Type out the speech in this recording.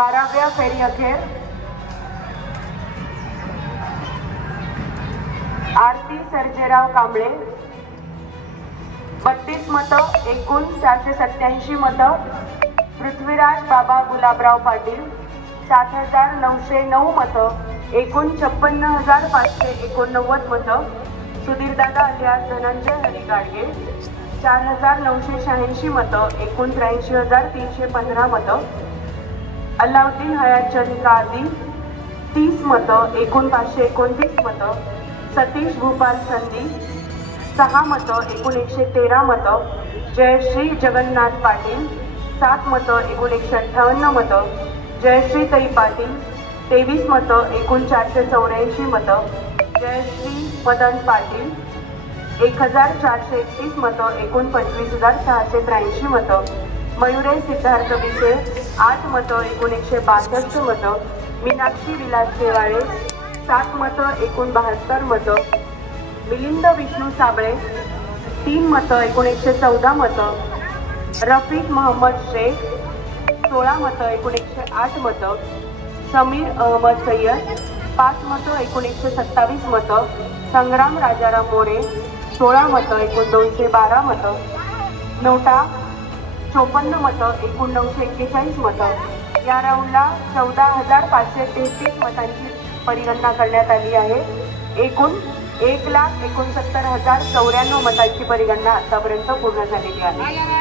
12व्या फेरी अखेर आरती सर्जेराव कांबळे 32 मतं, एकूण 487 मतं. पृथ्वीराज बाबा गुलाबराव पाटील 7909 मतं, एकूण 56,589 मतं. सुधीरदादा अलियास धनंजय हरी गाडगे 4986 मतं, एकूण 83,315 मतं. अल्लाउद्दीन हयात चंद कादी 30 मतं, एकूण 529 मतं. सतीश भूपाल संधी 6 मतं, एकूण 113 मतं. जयश्री जगन्नाथ पाटील 7 मतं, एकूण 158 मतं. जयश्री ताई पाटील 23 मतं, एकूण 484 मतं. जयश्री मदन पाटील 1431 मतं, एकूण 25,683 मतं. मयुरेश सिद्धार्थ विखे 8 मतं, एकूण 162 मतं. मीनाक्षी विलास शेवाळे 7 मतं, एकूण 72 मतं. मिलिंद विष्णू साबळे 3 मतं, एकूण 114 मतं. रफीक मोहम्मद शेख 16 मतं, एकूण 108 मतं. समीर अहमद सय्यद 5 मतं, एकूण 127 मतं. संग्राम राजाराम मोरे 16 मतं, एकूण 212 मतं. नोटा 54 मतं, एकूण 941 मतं. या राऊंडला 14,533 मतांची परिगणना करण्यात आली आहे. एकूण 1,69,094 मतांची परिगणना आतापर्यंत पूर्ण झालेली आहे.